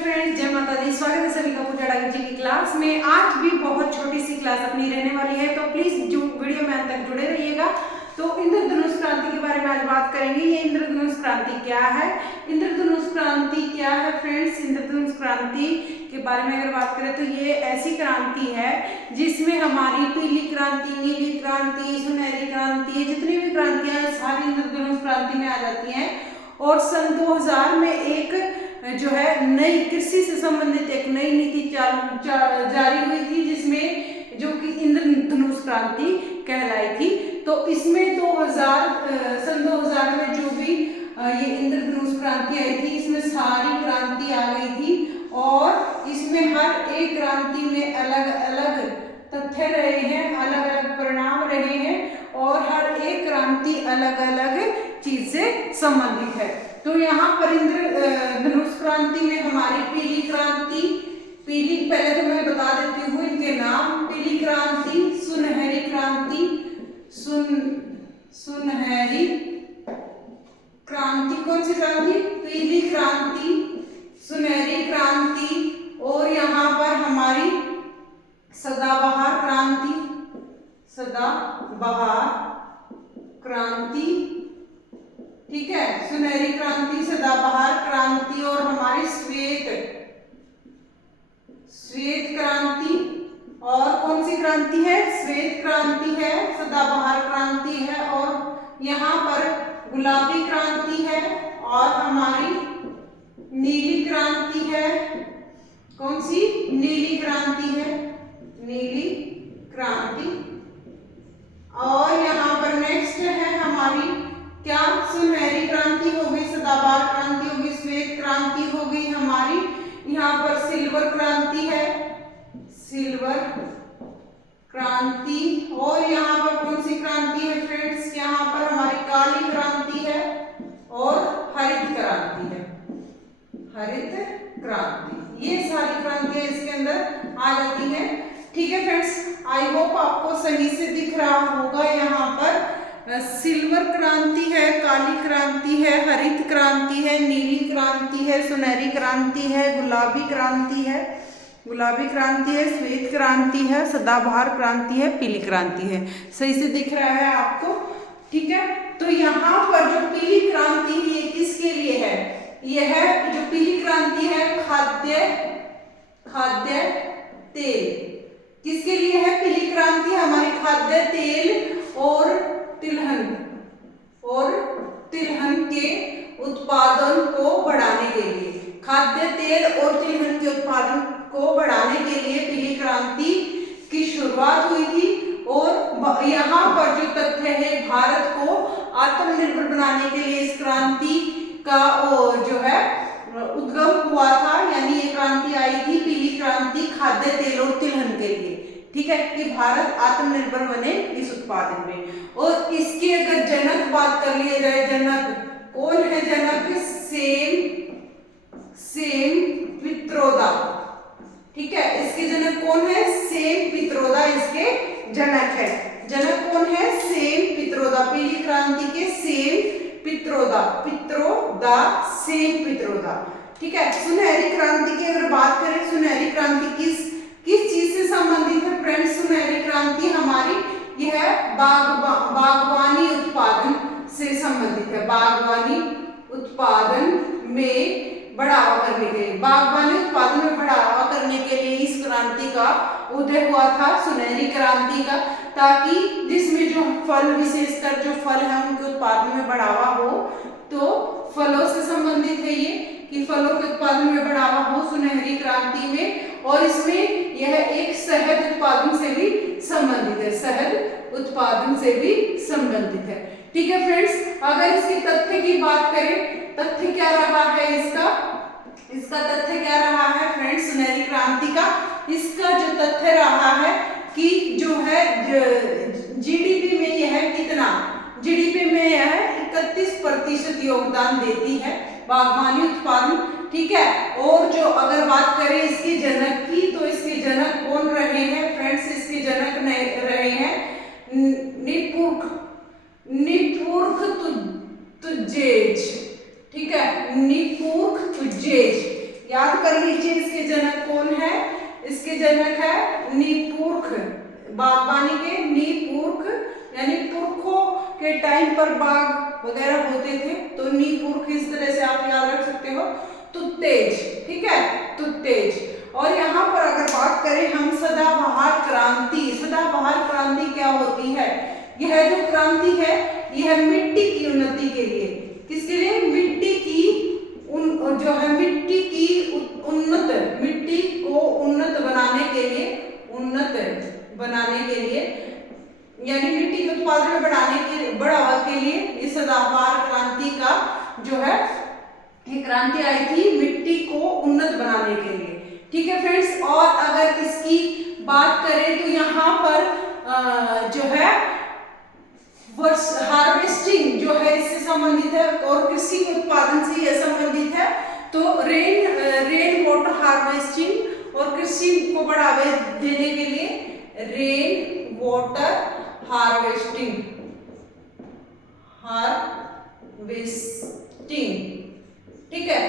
Friends, जय माता दी। स्वागत है सभी का पूजा डागी जी की क्लास में। आज भी बहुत छोटी सी क्लास अपनी रहने वाली है, तो प्लीज जो वीडियो में अंत तक जुड़े रहिएगा। तो इंद्रधनुष क्रांति के बारे में आज बात करेंगे। ये इंद्रधनुष क्रांति क्या है, इंद्रधनुष क्रांति क्या है फ्रेंड्स। इंद्रधनुष क्रांति के बारे में अगर बात करें तो ये ऐसी क्रांति है जिसमें हमारी पीली क्रांति, नीली क्रांति, सुनहरी क्रांति, जितनी भी क्रांतियां सारी इंद्रधनुष क्रांति में आ जाती हैं। और सन 2000 में एक जो है नई कृषि से संबंधित एक नई नीति जारी हुई थी, जिसमें जो कि इंद्रधनुष क्रांति कहलाई थी। तो इसमें सन 2000 में जो भी ये इंद्रधनुष क्रांति आई थी, इसमें सारी क्रांति आ गई थी और इसमें हर एक क्रांति में अलग अलग तथ्य रहे हैं, अलग अलग परिणाम रहे हैं और हर एक क्रांति अलग अलग चीज से संबंधित है। तो यहाँ पर इंद्रधनुष क्रांति में हमारी पीली क्रांति, पीली पहले तो मैं बता देती हूँ इनके नाम। पीली क्रांति, सुनहरी क्रांति, सुनहरी क्रांति, कौन सी क्रांति? पीली क्रांति, सुनहरी क्रांति और यहाँ पर हमारी सदाबहार क्रांति, सदाबहार क्रांति, ठीक है। सुनहरी क्रांति, सदाबहार क्रांति और हमारी श्वेत क्रांति। और कौन सी क्रांति है? श्वेत क्रांति है, सदाबहार क्रांति है और यहाँ पर गुलाबी क्रांति है और हमारी नीली क्रांति है। कौन सी? नीली क्रांति है, नीली क्रांति। और यहाँ पर नेक्स्ट है हमारी क्या? सुनहरी क्रांति हो गई, सदाबहार क्रांति हो गई, श्वेत क्रांति हो गई हमारी। यहाँ पर सिल्वर क्रांति है, सिल्वर क्रांति। और यहाँ पर कौन सी क्रांति है फ्रेंड्स? यहाँ पर हमारी काली क्रांति है और हरित क्रांति है, हरित क्रांति। ये सारी क्रांतियां इसके अंदर आ जाती हैं, ठीक है फ्रेंड्स। आई होप आपको सही से दिख रहा होगा। यहाँ पर सिल्वर क्रांति है, काली क्रांति है, हरित क्रांति है, नीली क्रांति है, सुनहरी क्रांति है, गुलाबी क्रांति है, श्वेत क्रांति है, सदाबहार क्रांति है, पीली क्रांति है। सही से दिख रहा है आपको, ठीक है। तो यहाँ पर जो पीली क्रांति है ये किसके लिए है? यह जो पीली क्रांति है खाद्य तेल। किसके लिए है पीली क्रांति? हमारी खाद्य तेल और तिलहन के उत्पादन को बढ़ाने के लिए, खाद्य तेल और तिलहन के उत्पादन को बढ़ाने के लिए पीली क्रांति की शुरुआत हुई थी। और यहाँ पर जो तथ्य है, भारत को आत्मनिर्भर बनाने के लिए इस क्रांति का जो है उद्गम हुआ था, यानी ये क्रांति आई थी पीली क्रांति खाद्य तेल और तिलहन के लिए, ठीक है, कि भारत आत्मनिर्भर बने इस उत्पादन में। और इसके अगर जनक बात कर लिए जाए, जनक कौन है? जनक सेम पित्रोदा, ठीक है। इसके जनक कौन है? सेम पित्रोदा इसके जनक है। जनक कौन है? सेम पित्रोदा। पीली क्रांति के सेम पित्रोदा, सेम पित्रोदा, ठीक है। सुनहरी क्रांति की अगर बात करें, सुनहरी क्रांति किस चीज से संबंधित है फ्रेंड्स? सुनहरी क्रांति हमारी यह बागवानी उत्पादन से संबंधित है। बागवानी उत्पादन में बढ़ावा करने के लिए, बागवानी उत्पादन में बढ़ावा करने के लिए इस क्रांति का उदय हुआ था, सुनहरी क्रांति का, ताकि जिसमें जो फल, विशेषकर जो फल है उनके उत्पादन में बढ़ावा हो। तो फलों से संबंधित है ये कि फलों के उत्पादन में बढ़ावा हो सुनहरी क्रांति में। और इसमें यह एक शहद उत्पादन से भी संबंधित है, शहद उत्पादन से भी संबंधित है, ठीक है फ्रेंड्स। अगर इसके तथ्य की बात करें, तथ्य क्या रहा है इसका तथ्य क्या रहा है फ्रेंड्स? सुनहरी क्रांति का इसका जो तथ्य रहा है कि जो है जीडीपी में यह कितना? जीडीपी में यह 31% योगदान देती है बागवानी उत्पादन, ठीक है। और जो अगर बात करें इसके जनक की, तो इसके जनक कौन रहे हैं फ्रेंड्स? इसके जनक रहे हैं निपुर्क तुजेज, ठीक है, निपुर्क तुजेज। याद कर लीजिए इसके जनक कौन है। इसके जनक है नीपुर्ख, बागबानी के नीपुर्ख, यानी पुरखों के टाइम पर बाग वगैरह होते थे तो नीपुर्ख इस तरह से आप याद रख सकते हो। तुत्तेज, ठीक है, तुत्तेज। और यहाँ पर अगर बात करें हम सदाबहार क्रांति, सदाबहार क्रांति क्या होती है? यह जो क्रांति है यह मिट्टी की उन्नति के लिए, किसके लिए? मिट्टी की जो है मिट्टी की उन्नत, मिट्टी को उन्नत बनाने के लिए, उन्नत बनाने के लिए, यानी मिट्टी के उत्पादन में बढ़ावा के लिए इस सदाबहार क्रांति का जो है ये क्रांति आई थी मिट्टी को उन्नत बनाने के लिए। ठीक है फ्रेंड्स, और अगर इसकी बात करें तो यहाँ पर जो है हार्वेस्टिंग जो है इससे संबंधित है और कृषि के उत्पादन से यह संबंधित है। तो रेन वाटर हार्वेस्टिंग और कृषि को बढ़ावा देने के लिए रेन वाटर हार्वेस्टिंग, ठीक है,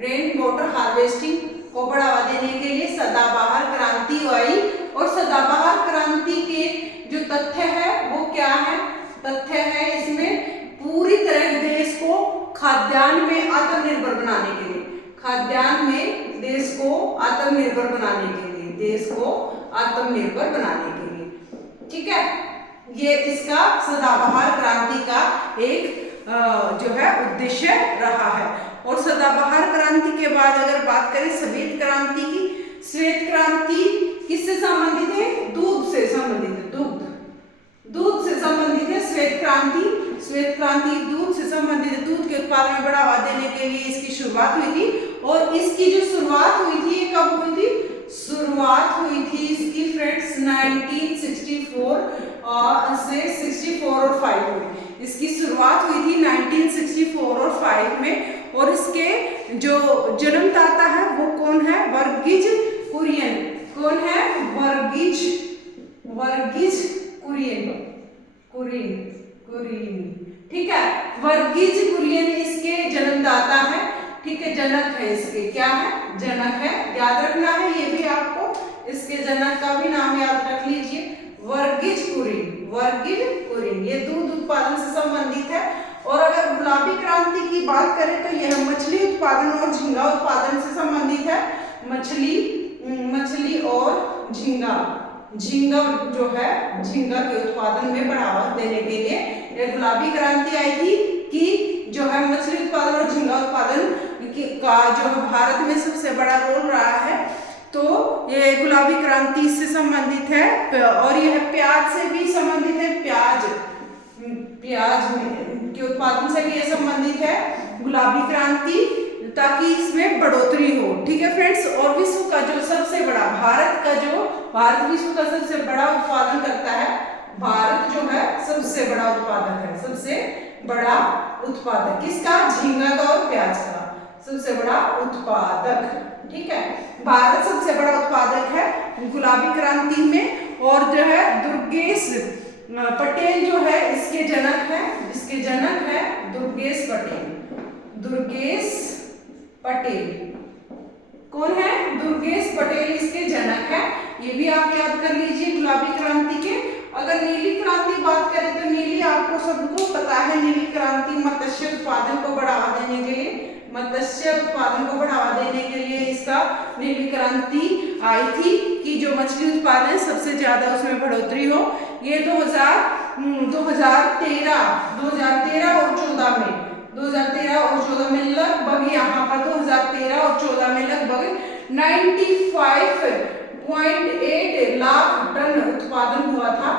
रेन वाटर हार्वेस्टिंग को बढ़ावा देने के लिए सदाबहार क्रांति आई। और सदाबहार क्रांति के जो तथ्य है वो क्या है? तथ्य है इसमें पूरी तरह देश को खाद्यान्न में आत्मनिर्भर बनाने के लिए, खाद्यान्न में देश को आत्मनिर्भर बनाने के लिए, देश को आत्मनिर्भर बनाने के लिए। ठीक है, ये इसका सदाबहार क्रांति का एक जो है उद्देश्य रहा है। और सदाबहार क्रांति के बाद अगर बात करें श्वेत क्रांति की, श्वेत क्रांति किससे संबंधित है? दूध से संबंधित है, दूध से संबंधित है श्वेत क्रांति। श्वेत क्रांति दूध से संबंधित है, दूध के उत्पादन में बढ़ावा देने के लिए इसकी शुरुआत हुई थी। और इसकी जो शुरुआत हुई थी ये कब हुई थी? शुरुआत हुई थी इसकी फ्रेंड्स 1964 से 64 और 5 में। इसकी शुरुआत हुई थी 1964 और 5 में। और इसके जो जन्मदाता है वो कौन है? वर्गीज कुरियन। कौन है? वर्गीज कुरियन, ठीक है, वर्गीज कुरियन इसके जन्मदाता है। ठीक है, जनक है इसके, क्या है? जनक है, याद रखना है ये भी आपको, इसके जनक का भी नाम याद रख लीजिए, वर्गीज कुरियन। ये दूध उत्पादन से संबंधित है। और अगर गुलाबी क्रांति की बात करें तो यह मछली उत्पादन और झींगा उत्पादन से संबंधित है। मछली और झींगा जो है, झींगा के उत्पादन में बढ़ावा देने के लिए यह गुलाबी क्रांति आई थी कि जो है मछली उत्पादन और झींगा उत्पादन का जो भारत में सबसे बड़ा रोल रहा है। तो ये गुलाबी क्रांति से संबंधित है। और यह प्याज से भी संबंधित है, प्याज के उत्पादन से भी यह संबंधित है गुलाबी क्रांति, ताकि इसमें बढ़ोतरी हो। ठीक है फ्रेंड्स, और विश्व का जो सबसे बड़ा भारत विश्व का सबसे बड़ा उत्पादन करता है। भारत जो है सबसे बड़ा उत्पादक है, सबसे बड़ा उत्पादक किसका? झींगा का और प्याज का सबसे बड़ा उत्पादक। ठीक है, भारत सबसे बड़ा उत्पादक है गुलाबी क्रांति में। और जो है दुर्गेश पटेल जो है इसके जनक है दुर्गेश पटेल। कौन है? दुर्गेश पटेल इसके जनक है। ये भी आप याद कर लीजिए गुलाबी क्रांति के। अगर नीली क्रांति बात करें तो नीली आपको सबको पता है, नीली क्रांति मत्स्य उत्पादन को बढ़ावा देने के लिए, इसका नीली क्रांति आई थी कि जो मछली उत्पादन सबसे ज्यादा उसमें बढ़ोतरी हो। ये 2013 और 14 में लगभग यहाँ पर 2013 और 14 में लगभग 95.8 लाख टन उत्पादन हुआ था,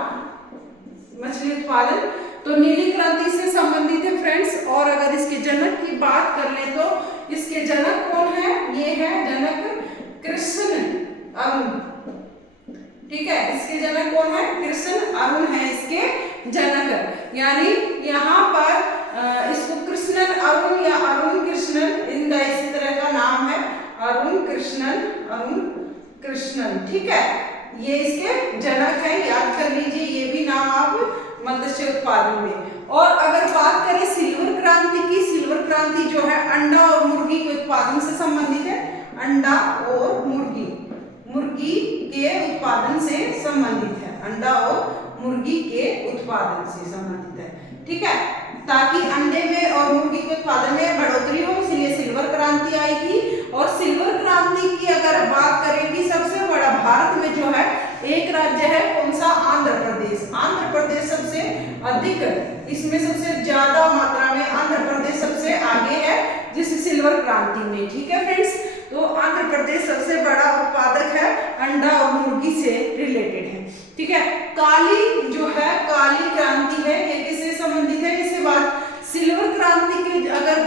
मछली उत्पादन। तो नीली क्रांति से संबंधित है फ्रेंड्स। और अगर इसके जनक की बात कर ले तो इसके जनक कौन है? ये है जनक कृष्ण अरुण। ठीक है, इसके जनक कौन है? कृष्ण अरुण है इसके जनक। यानी यहाँ पर इसको कृष्णन अरुण या अरुण कृष्णन, इनका इसी तरह का नाम है, अरुण कृष्णन। ठीक है, ये इसके जनक है, याद कर लीजिए ये भी नाम आप मत्स्य उत्पादन में। और अगर बात करें सिल्वर क्रांति की, सिल्वर क्रांति जो है अंडा और मुर्गी के उत्पादन से संबंधित है। अंडा और मुर्गी, मुर्गी के उत्पादन से संबंधित है, अंडा और मुर्गी के उत्पादन से संबंधित है, ठीक है। ताकि अंडे में और मुर्गी के उत्पादन में बढ़ोतरी हो, इसलिए सिल्वर क्रांति आई थी। और सिल्वर क्रांति की अगर बात करें कि सबसे बड़ा भारत में जो है एक राज्य है, कौन सा? आंध्र प्रदेश। आंध्र प्रदेश सबसे अधिक, इसमें सबसे ज्यादा मात्रा में आंध्र प्रदेश सबसे आगे है जिस सिल्वर क्रांति में, ठीक है फ्रेंड्स। तो आंध्र प्रदेश सबसे बड़ा उत्पादक है, अंडा और मुर्गी से रिलेटेड है, ठीक है। काली जो है, काली क्रांति है, ये किससे संबंधित है? इससे बात सिल्वर क्रांति के अगर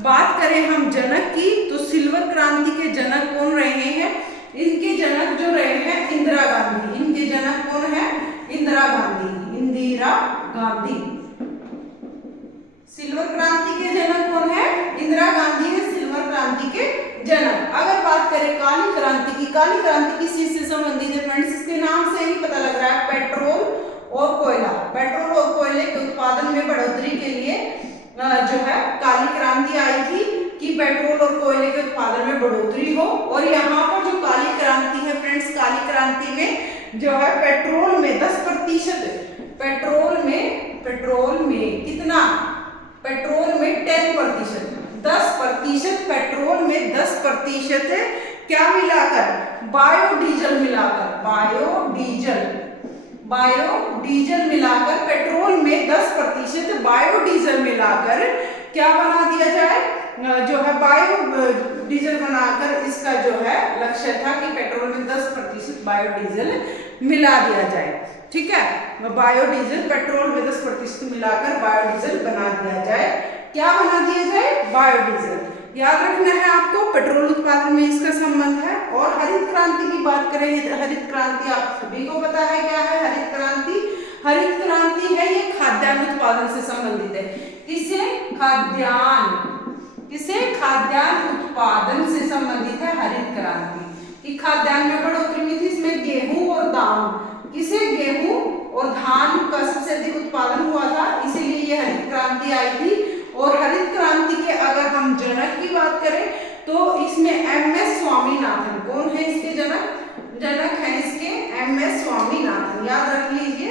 बात करें हम जनक की, तो सिल्वर क्रांति के जनक कौन रहे हैं? इनके जनक जो रहे हैं इंदिरा गांधी। इनके जनक कौन है? इंदिरा गांधी, इंदिरा गांधी। सिल्वर क्रांति के जनक कौन है? इंदिरा गांधी है सिल्वर क्रांति के जनक। अगर बात करें काली क्रांति की, काली क्रांति किस चीज से संबंधित है फ्रेंड्स? इसके नाम से ही पता लग रहा है, पेट्रोल और कोयला। पेट्रोल और कोयले के उत्पादन में बढ़ोतरी के लिए जो है काली क्रांति आई थी कि पेट्रोल और कोयले के उत्पादन में बढ़ोतरी हो। और यहाँ पर जो काली क्रांति है फ्रेंड्स, काली क्रांति में जो है पेट्रोल में 10%, पेट्रोल में कितना? पेट्रोल में 10%, 10% पेट्रोल में 10% क्या मिलाकर? बायोडीजल मिलाकर, बायोडीजल मिलाकर, पेट्रोल में 10% बायोडीजल मिलाकर क्या बना दिया जाए? जो है बायोडीजल बनाकर, इसका जो है लक्ष्य था कि पेट्रोल में 10% बायोडीजल मिला दिया जाए, ठीक है। बायोडीजल, पेट्रोल में 10% मिलाकर बायोडीजल बना दिया जाए। क्या बना दिया जाए? बायोडीजल। याद रखना है आपको, पेट्रोल उत्पादन में इसका संबंध है। और हरित क्रांति की बात करें, हरित क्रांति आप सभी को पता है क्या है हरित क्रांति? हरित क्रांति है ये खाद्यान्न उत्पादन से संबंधित है। किससे? खाद्यान्न उत्पादन से संबंधित है हरित क्रांति। कि खाद्यान्न में बढ़ोतरी हुई थी, इसमें गेहूं और धान, किसे? गेहूं और धान का सबसे अधिक उत्पादन हुआ था, इसीलिए ये हरित क्रांति आई थी। और हरित क्रांति के अगर हम जनक की बात करें तो इसमें एम.एस. स्वामीनाथन। कौन है इसके जनक? जनक है इसके एम.एस. स्वामीनाथन। याद रख लीजिए,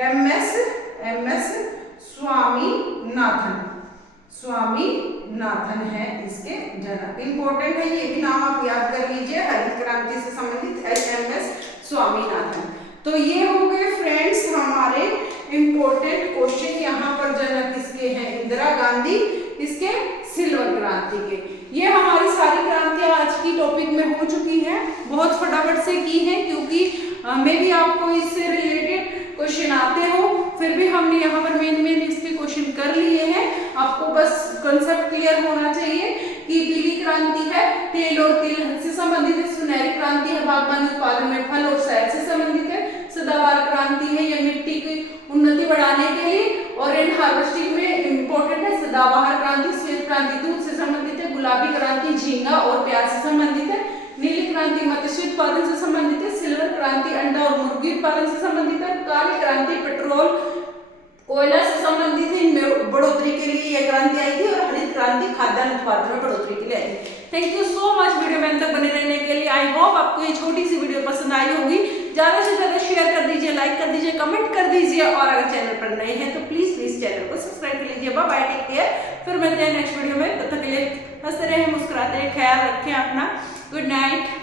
एम.एस. स्वामीनाथन है इसके जनक। इंपॉर्टेंट है, ये भी नाम आप याद कर लीजिए, हरित क्रांति से संबंधित एम.एस. स्वामीनाथन। तो ये हो गए फ्रेंड्स हमारे इंपॉर्टेंट क्वेश्चन। यहाँ पर जनक किसके हैं? इंदिरा गांधी, इसके सिल्वर क्रांति के। ये हमारी सारी क्रांतियां आज की टॉपिक में हो चुकी हैं, बहुत फटाफट से की है क्योंकि मे भी आपको इससे रिलेटेड क्वेश्चन आते हो, फिर भी हमने यहाँ पर मेन इसके क्वेश्चन कर लिए हैं। आपको बस कंसेप्ट क्लियर होना चाहिए कि पीली क्रांति है तेल और तिल से संबंधित है, सुनहरी क्रांति है बागवानी उत्पादन में फल और शहद से संबंधित है, सदाबहार क्रांति है यह मिट्टी की उन्नति बढ़ाने के लिए, और रेन हार्वेस्टिंग में इंपॉर्टेंट है सदाबहार क्रांति, श्वेत क्रांति दूध से संबंधित है, गुलाबी क्रांति झींगा और प्याज से संबंधित है, नीली क्रांति मत्स्य उत्पादन से संबंधित है, सिल्वर क्रांति अंडा और मुर्गी उत्पादन से संबंधित है, काली क्रांति पेट्रोल कोयला से संबंधित है, इनमें बढ़ोतरी के लिए यह क्रांति आई थी, और हरित क्रांति खाद्यान्न उत्पादन में बढ़ोतरी के लिए आई थी। Thank you so much video में अंत तक बने रहने के लिए। आई होप आपको ये छोटी सी वीडियो पसंद आई होगी। ज्यादा से ज्यादा शेयर कर दीजिए, लाइक कर दीजिए, कमेंट कर दीजिए, और अगर चैनल पर नए हैं तो प्लीज चैनल को सब्सक्राइब कर लीजिए। बाय बाय, टेक केयर, फिर मिलते हैं नेक्स्ट वीडियो में। तब तक के लिए हंसते रहे, मुस्कुराते रहे, ख्याल रखें अपना। Good night.